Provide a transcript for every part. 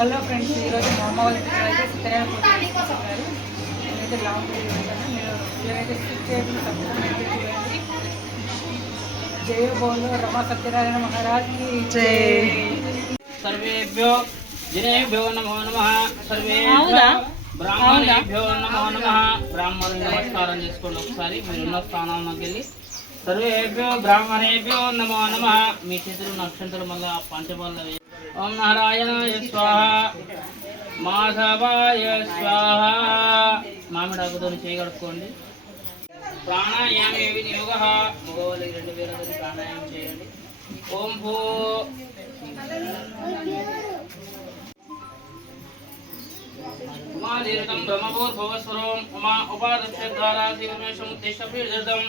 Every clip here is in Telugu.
హలో ఫ్రెండ్స్, ఈరోజు మా అమ్మ వాళ్ళ దగ్గర అయితే సత్యనారాయణ పూజ చేసుకుంటున్నారు. నేనైతే లాంగ్ వీడియో చేశాను. మీరు వీడియోనైతే స్కిప్ చేయకుండా తప్పకుండా అయితే చూడండి. జయ బోలో రమా సత్యనారాయణ మహారాజ్కి జై. సర్వేభ్యో జనేభ్యో నమో నమః. సర్వేభ్యో బ్రాహ్మణేభ్యో నమో నమః. బ్రాహ్మణులకు నమస్కారం చేసుకోండి ఒకసారి మీరున్న స్థానంలోకి వెళ్ళి. సర్వేభ్యో బ్రాహ్మణేభ్యో నమో నమః. మీ చేతులు నక్షత్రం మళ్ళీ పంచబల్ల. ఓం నారాయణాయ స్వాహ, మాధవాయ స్వాహ. మామిడాకుతో చేయగడుక్కోండి. ప్రాణాయామే వినియోగ. మగవాళ్ళకి 2000 ప్రాణాయామం చేయండి. ఓం భూ ఉమాదీర్ఘం బ్రహ్మభూర్భువస్వరం ఉమా ఉపాదక్షద్వారా శివమేషముద్దిష్టప్రీర్థం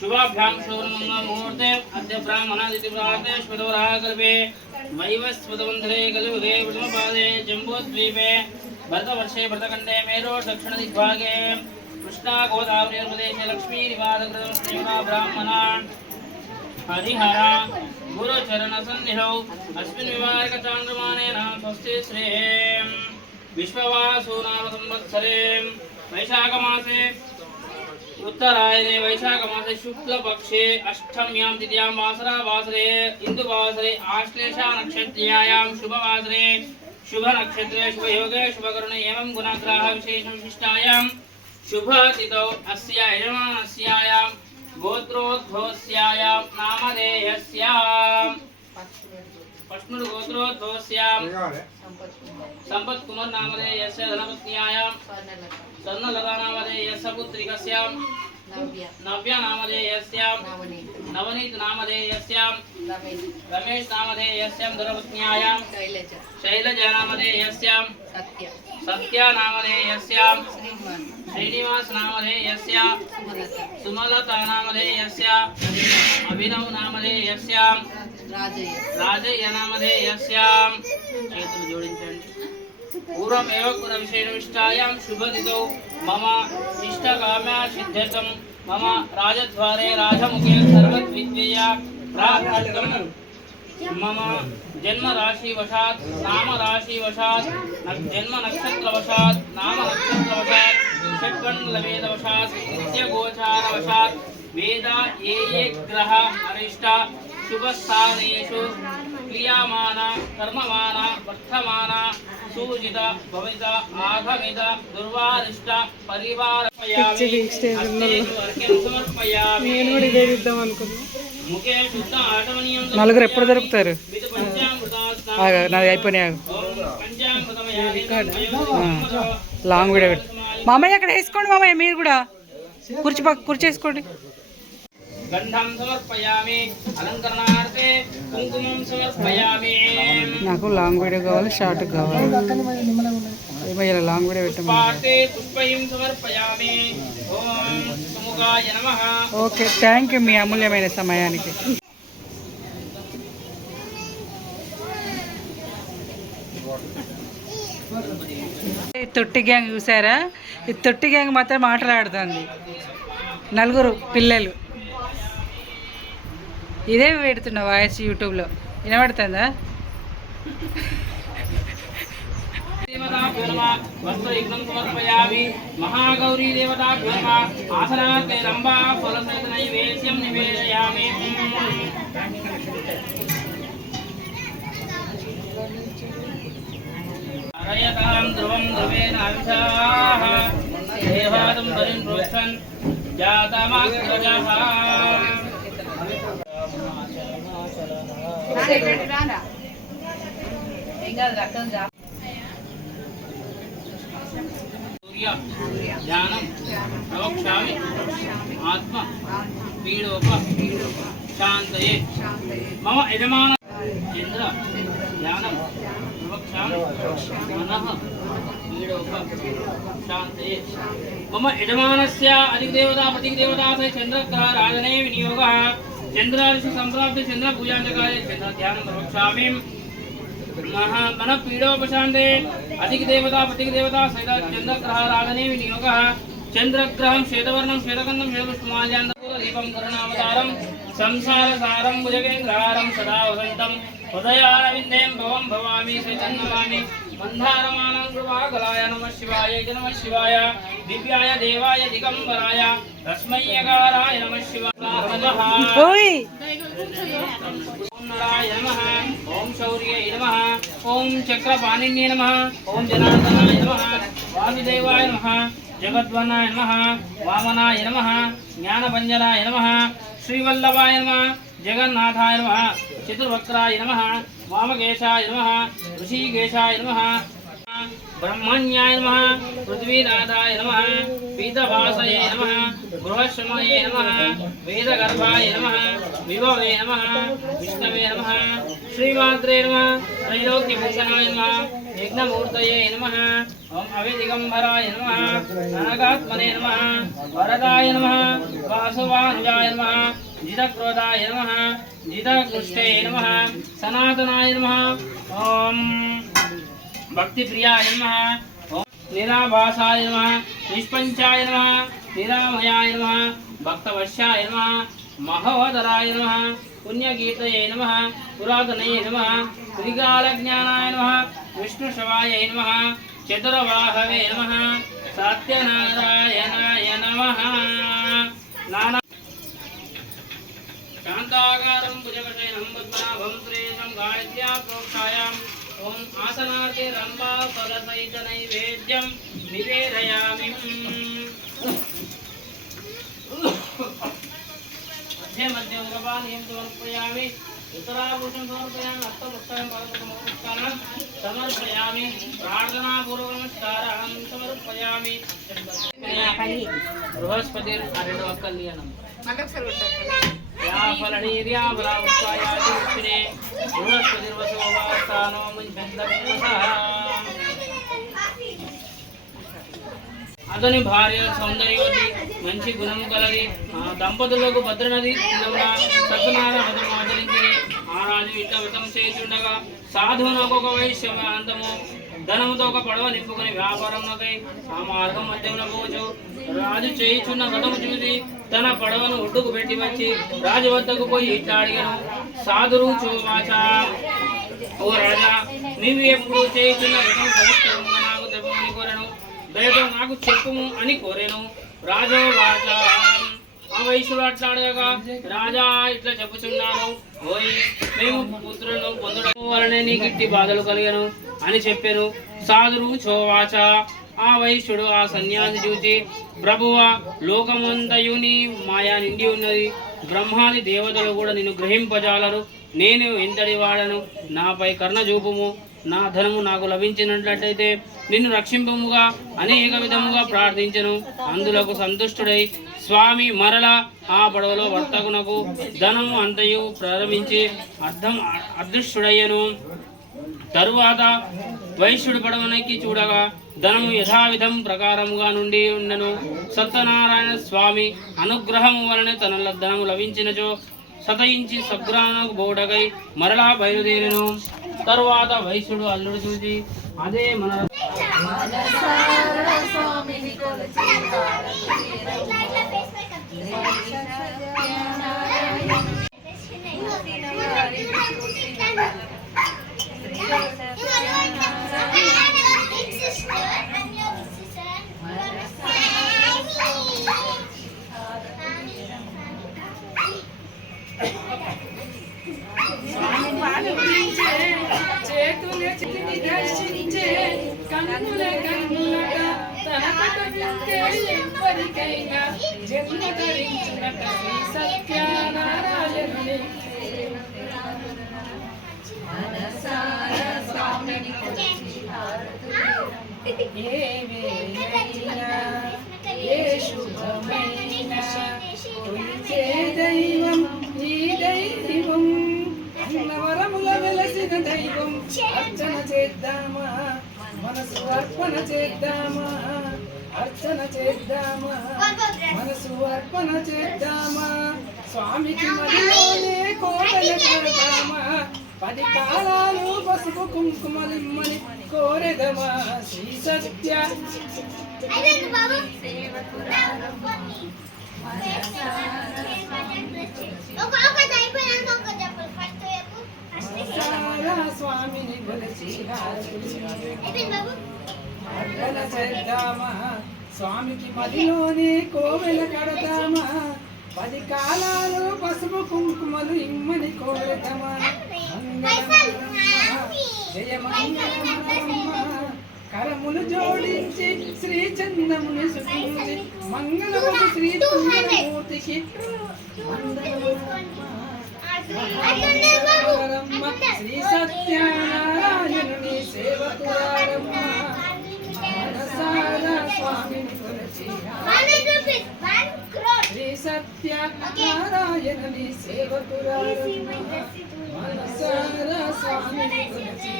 శుభాభ్యాం శౌర్ముహూర్తే అద్య బ్రాహ్మణాదితి ప్రాతేష్పదవరాः కల్పే వైవస్వతవంతరే కలియుగే ప్రథమపాదే జంబూద్వీపే భరతవర్షే భరతఖण्डे మేరో దక్షిణదిగ్భాగే కృష్ణా గోదావరి ప్రదేశే లక్ష్మీ నివాసకృతం శ్రీమా బ్రాహ్మణ హరిహర గురుచరణ సన్నిధౌ అస్మిన్ వివాహక చాంద్రమానేన స్వస్తి శ్రీ విశ్వవాసు నామ సంవత్సరే వైశాఖమాసే उत्तरायणे वैशाखमासे शुक्लपक्षे अष्टम्यां तिथ्यां वासरे इंदुवासरे आश्लेषा नक्षत्र्यायां शुभवासरे शुभनक्षत्रे शुभयोगे शुभकरणे एवं गुणग्राह विशेषं विशिष्टायां शुभतिथौ अस्य यजमानस्यायां गोत्रोद्भवस्यायां नामधेयस्यां पश्मृ गोत्रोद्भवस्यां संपत् कुमार नामधेयस्य धनपत्न्यायां स्वर्णलता नामधेयस्य पुत्रिकस्यां नव्या नामधेयस्यां नवनीत नामधेयस्यां रमेश नामधेयस्यां धनपत्न्यायां शैलजा नामधेयस्यां सत्या नामधेयस्यां श्रीनिवास नामधेयस्यां सुमलता नामधेयस्यां अभिनव नामधेयस्यां राजయ్య नामधेयस्यां చేతులు జోడించండి. पूर्वमेव कुलविशेषविष्टायां शुभतिथौ मम इष्टकाम्या सिद्ध्यर्थं मम राजद्वारे राजमुखे सर्वद्विद्यया प्रार्थनार्थं मम जन्मराशिवशात् नामराशिवशात् जन्मनक्षत्रवशात् नामनक्षत्रवशात् षट्कण्डलवेदवशात् नित्यगोचारवशात् वेद ये ग्रह अरिष्ट शुभस्थानेषु क्रियमाण कर्ममाण वर्तमान सूजित भवित आगमित दुर्वारिष्ट परिवारपयामि समर्पयामि. मुखे शुद्ध आटमनीयं నలుగురు ఎప్పుడు దొరుకుతారు? నాది అయిపోయినాయి. లాంగ్ వీడియో పెట్టి మామయ్య అక్కడ వేసుకోండి. మామయ్య మీరు కూడా కుర్చీ వేసుకోండి. गंधं समर्पयामि अलंकरणार्थे कुंकुमं समर्पयामि. నాకు లాంగ్ వీడియో కావాలి, షార్ట్ కావాలి. ఏమయ్య లాంగ్ వీడియో పెట్టమని. పుష్పయం సమర్పయామి. ఓం సుముఖాయ నమః. ఓకే, థ్యాంక్ యూ మీ అమూల్యమైన సమయానికి. ఈ తొట్టి గ్యాంగ్ చూసారా? ఈ తొట్టి గ్యాంగ్ మాత్రం మాట్లాడుతుంది. నలుగురు పిల్లలు ఇదే పెడుతున్నా వాయిస్ యూట్యూబ్లో. వినబడుతుందా? महागौरी देवताभ्यो नमः. आसनार्थे रम्भा फलसहित नैवेद्यं निवेदयामि. अरयतां ध्रुवं ध्रुवेण अविषाः देवादं बलिं प्रोक्षन् जातमग्रजः. ध्यानं प्रवक्ष्यामि आत्म पीडोप शान्तये. मम यजमान चन्द्र ध्यानं प्रवक्ष्यामि मनः पीडोप शान्तये. मम यजमानस्य अधिदेवता प्रतिदेवता से चन्द्रग्रह राजने विनियोगः. चन्द्रार्षि संप्राप्ति चन्द्र पूजांचकाले चन्द्र ध्यानं प्रवक्ष्यामि मन पीडोपशांते अधिक देवता प्रतिक देवता सहित चंद्रग्रह राधने विनियोगः. चंद्रग्रहं श्वेतवर्णं श्वेतगन्धं श्वेतपुष्पमाल्यान्दं दीपं करुणावतारं संसारसारं भुजगेन्द्रहारं सदा वसन्तं हृदयारविन्दें भवं भवामि श्रीतन्नमामि మందారమానం కృపాకలాయ నమః శివాయ నమః శివాయ దివ్యాయ దేవాయ దిగంబరాయ తస్మయ్యకారాయ నమః శివాయ ఓం నరాయ నమః ఓం శౌర్యై నమః ఓం చక్రపాణిన్యై నమః ఓం జనార్దనాయ నమః వాసుదేవాయ నమః జగద్వన్నాయ నమః వామనాయ నమః జ్ఞానభంజనాయ నమః శ్రీవల్లభాయ నమః జగన్నాథాయ నమః చతుర్వక్రాయ నమః వామకేశాయ నమః ఋషికేశాయ నమః బ్రహ్మణ్యాయ నమః పృథ్వీనాథాయ నమః పీతవాసయే నమః గృహశ్రమయే నమః వేదగర్భాయ నమః విభవే నమః విష్ణవే నమః శ్రీమాత్రే నమః త్రైలోక్యభూషణాయ నమః యజ్ఞమూర్తయే నమః ఓం అవిదిగంబరాయ నమః అనగాత్మనే నమః వరదాయ నమః వాసువానుజాయ నమః జితక్రోధాయ నమః జితకృష్టే నమః సనాతనాయ నమః ఓం భక్తిప్రియాయ నమః ఓం నిరాభాసాయ నమః నిష్పంచాయ నమః నిరామయాయ నమః భక్తవశ్యాయ నమః మహోదరాయ నమః పుణ్యగీతయే నమః పురాతనయే నమః త్రికాలజ్ఞానాయ నమః విష్ణుశవాయ నమః చతురవాహవే నమః సత్యనారాయణాయ నమః నానా శాంతాకారం భుజగశయనం పద్మనాభం శ్రీశం గాయత్ర్యా ప్రోక్షాయాం ఓం ఆసనార్థే రంభా ఫలసహిత నైవేద్యం నివేదయామి మధ్య మధ్య ఉదపానీయం సమర్పయామి ఉత్తరాభూషం సమర్పయామి హస్తపుస్తకం పదపుస్తకం సమర్పయామి ప్రార్థనాపూర్వక నమస్కారం సమర్పయామి బృహస్పతి రెండు కళ్యాణం या फलनीर्या बलावस्तायाति उच्चने बृहस्पतिर्वसोवास्थानो मुञ्चन्दकमसः అతని భార్య సౌందర్యవతి మంచి గుణము కలది ఆ దంపతులకు భద్రనది సత్యనారాయణ వ్రతం ఆచరించింది ఆ రాజు ఇట్లా వ్రతం చేస్తుండగా సాధువునకు ఒక వైశ్యమంతము ధనముతో ఒక పడవ నింపుకుని వ్యాపారంలోకై ఆ మార్గం మధ్యమున పోవచ్చు రాజు చేయుచున్న వ్రతము చూసి తన పడవను ఒడ్డుకు పెట్టి వచ్చి రాజు వద్దకు పోయి ఇట్లా అడిగాను సాధురు చోవాచ ఓ రాజా నీవు ఎప్పుడు చేయుచున్న వ్రతం పవిత్రముగా నాకు తెప్పమని కోరాను దయతో నాకు చెప్పుము అని కోరాను రాజో వాచ ఆ వైశ్యుడు అట్లా అడగగా రాజా ఇట్లా చెప్పుచున్నాను ఓయ్ మేము పుత్రులను పొందడం వలనే నీకు ఇట్టి బాధలు కలిగాను అని చెప్పాను సాధురు చోవాచ ఆ వైశ్యుడు ఆ సన్యాసి చూచి ప్రభువ లోకమంతయు నీ మాయా నిండి ఉన్నది బ్రహ్మాది దేవతలు కూడా నిన్ను గ్రహింపజాలరు నేను ఎంతటి వాడను నాపై కర్ణ చూపుము నా ధనము నాకు లభించినట్లయితే నిన్ను రక్షింపముగా అనేక విధముగా ప్రార్థించను అందులకు సంతుష్టుడై స్వామి మరల ఆ పడవలో వర్తకునకు ధనము అంతయు ప్రారంభించి అదృష్టుడయ్యను తరువాత వైశ్యుడు పడవనెక్కి చూడగా ధనము యథావిధం ప్రకారముగా నుండి ఉండను సత్యనారాయణ స్వామి అనుగ్రహము వలన తన ధనము లభించినచో సతయించి సగ్రామకు బోడగై మరలా బయలుదేరెను తరువాత వైశ్యుడు అల్లుడు చూసి అదే మన దైవం ఈ దైవం అన్నవరముల వెలసిన దైవం అర్చన చేద్దామా మనసు అర్పణ చేద్దామా అర్చన చేద్దామా మనసు అర్పణ చేద్దామా స్వామికి మదిలోనే కోటలు కడదామా 10 కాలాలు పసుపు కుంకుమలిమ్మని కోరెదమా శ్రీ సత్య మనసారా స్వామిని కొలిచి అర్చన చేద్దామా స్వామికి మదిలోనే కోవెల కడదామా 10 కాలాలు పసుపు కుంకుమలు ఇమ్మని కోరదమా జయ మంగళమ్మ కరములు జోడించి శ్రీ చందముని సుఖించి మంగళములు శ్రీ మూర్తికి శ్రీ సత్యనారాయణుని సేవకురారమ్మ మనసారా స్వామిని కొలిచి శ్రీ సత్యనారాయణుని సేవకురారమ్మ మనసారా స్వామిని కొలిచి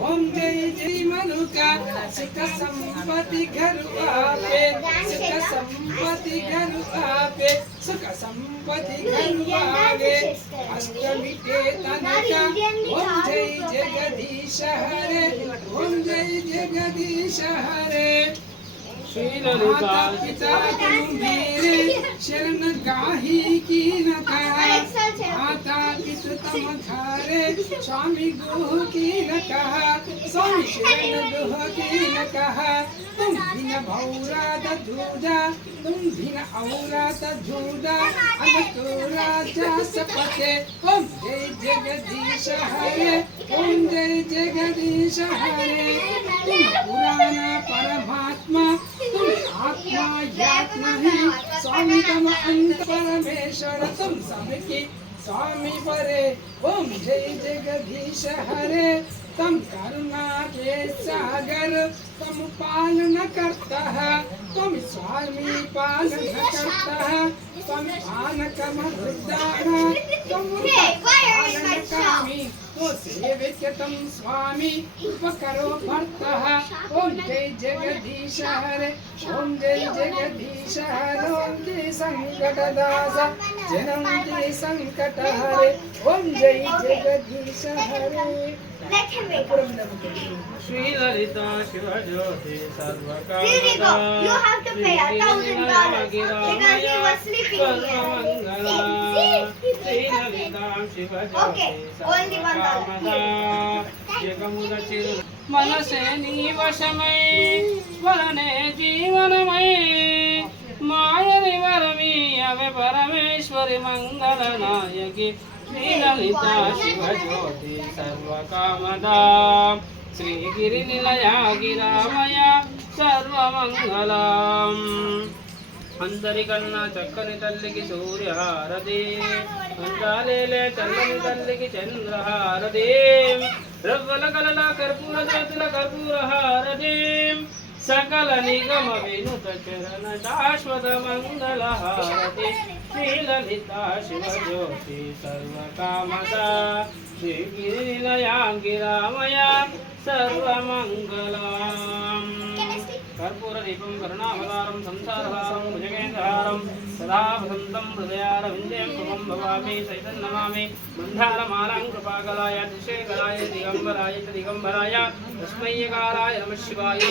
ఓం జై జై మనుకా సుఖ సంపత్తి घर आवे सुख संपत्ति घर आवे सुख संपत्ति घर आवे अष्टमी के तनका ओम जय जगदीश हरे ओम जय जगदीश हरे माता पिता तुम्हारे शरण गाही की न कहा माता पिता तम धारे स्वामी गुह की न कहा स्वामी शरण गुह की न कहा तुम बिन भौरात झूजा तुम बिन औरात झूजा अनतुरा जा सपते ओम जय जगदीश हरे ओम जय जगदीश हरे तुम पुराना परमात्मा तुम आत्मा यात नहीं स्वामी तम अंत परमेश्वर तुम सबकी स्वामी परे ओम जय जगदीश हरे तम करुणा के सागर तम पालन करता है तुम स्वामी पालन करता है तुम पानक मरुदाना तुम पालन कामी तो सेविक तुम स्वामी उपकरो भरता है ओम जय जगदीश हरे ओम जय जगदीश हरे ओम जय संकट दास जनम जय संकट हरे ओम जय जगदीश हरे श्री ललिता शिव ज्योति सर्वकामदा You have to pay $1,000 because he was sleeping here. Shri Lalita Shiv Okay, only $1. జగముల చిరు మనసే నీ వశమై వలనే జీవనమై మాయని వరమీ అవి పరమేశ్వరి మంగళ నాయకి శ్రీ లలితా శివ జ్యోతి సర్వకామదా శ్రీగిరి నిలయ గిరామయ సర్వమంగళం అందరికన్నా చక్కని తల్లికి సూర్యహారతి అందాలేలే చల్లని తల్లికి చంద్రహారతి రవ్వల కలల కర్పూర జ్యోతుల కర్పూరహారతి సకల నిగమ వినుత చరణ శాశ్వత మంగళ హారతి శ్రీ లలితా శివ జ్యోతి సర్వకామదా శ్రీగిరి నిలయాంగిరామయ సర్వమంగళం कर्पूर दीपं करुणावतारं संसारहारं भुजगेन्द्रहारं सदा वसन्तं हृदयारविन्दे शुभं भवामि सहितं नमामि मन्दारमालां कृपाकलाय दिशेकराय दिगम्बराय च दिगम्बराय तस्मैयकाराय नमः शिवाय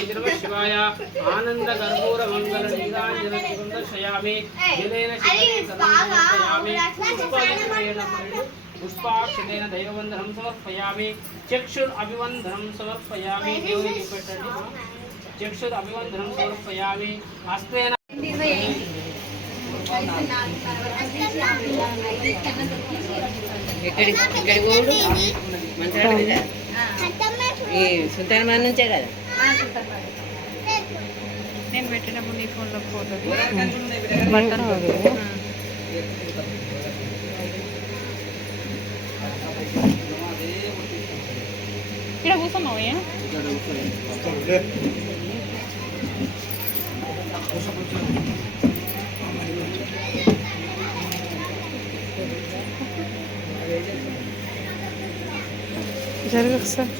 आनन्दकर्पूरमङ्गलनीराञ्जनं दर्शयामि जलेन शिवेन समर्पयामि पुष्पाक्षतेन दैववन्दनं समर्पयामि चक्षुरभिवन्दनं समर्पयामि देवकी पेट्टंడి चक्षुर अभिवंदनं समर्पयामि हस्तेन ఎక్కడి గోడు మంత్రాల మీద ఈ సుల్తాన్ నుంచే కదా నేను పెట్టినప్పుడు నీ ఫోన్లో ఫోటో ఇక్కడ కూర్చున్నావు జరుగు సార్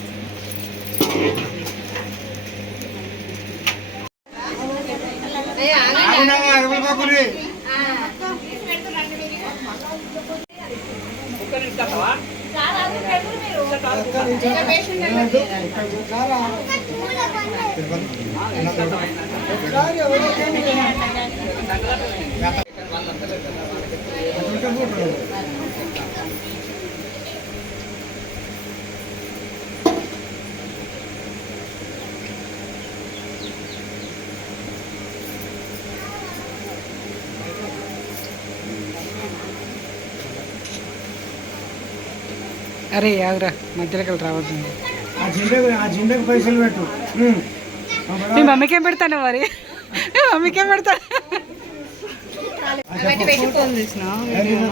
చాలా అరే ఆగురా మధ్యలోకి రావద్దు. ఆ జిందకు పైసలు పెట్టు. మీ మమ్మీకేం పెడతాను మరి? మీ మమ్మీకేం పెడతాను?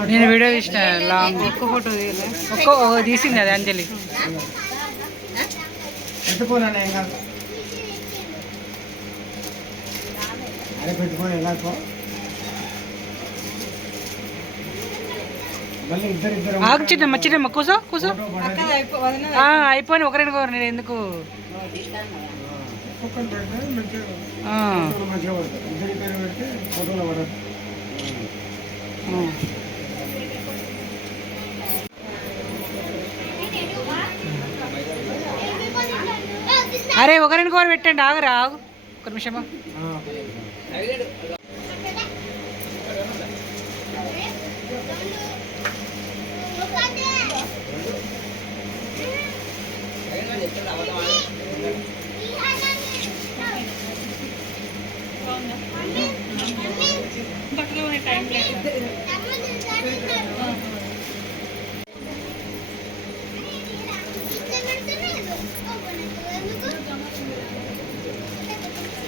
నేను వీడియో తీసిన లాంగ్ ఒక్క ఫోటో తీసింది అది అంజలి. పెట్టుకోనా అరే పెట్టుకోని ఎలాగో మళ్ళీ ఇద్దరు ఆగు చిన్నమ్మ చిన్నమ్మ కూసో కూసో. అయిపోయి ఒకరిని నేను ఎందుకు ఒక్కరు పెడితే మంచిగా పడుతుంది. ఇద్దరి పేరు పెడితే ఫోటోలో పడదు. అరే ఒకరిని కోరు పెట్టండి. ఆగురా ఆగు ఒక నిమిషమా.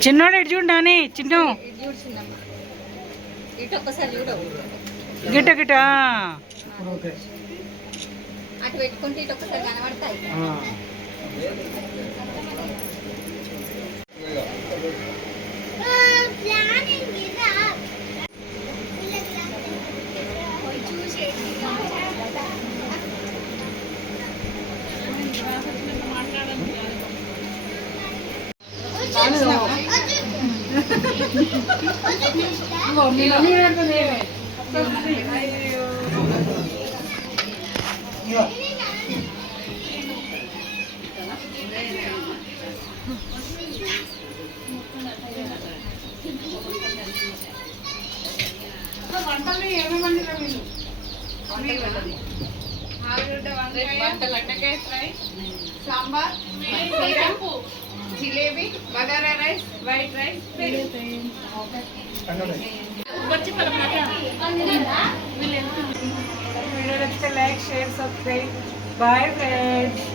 చిన్నోడు ఎటు చూడాని చిన్న ఇటు ఒక్కసారి చూడు. గిట్ట గిట్ట ఓకే అటు పెట్టుకుంటే ఇటు ఒక్కసారి కనబడతాయి. Sambar, jalebi, bagara rice, white rice, like share subscribe. Bye friends.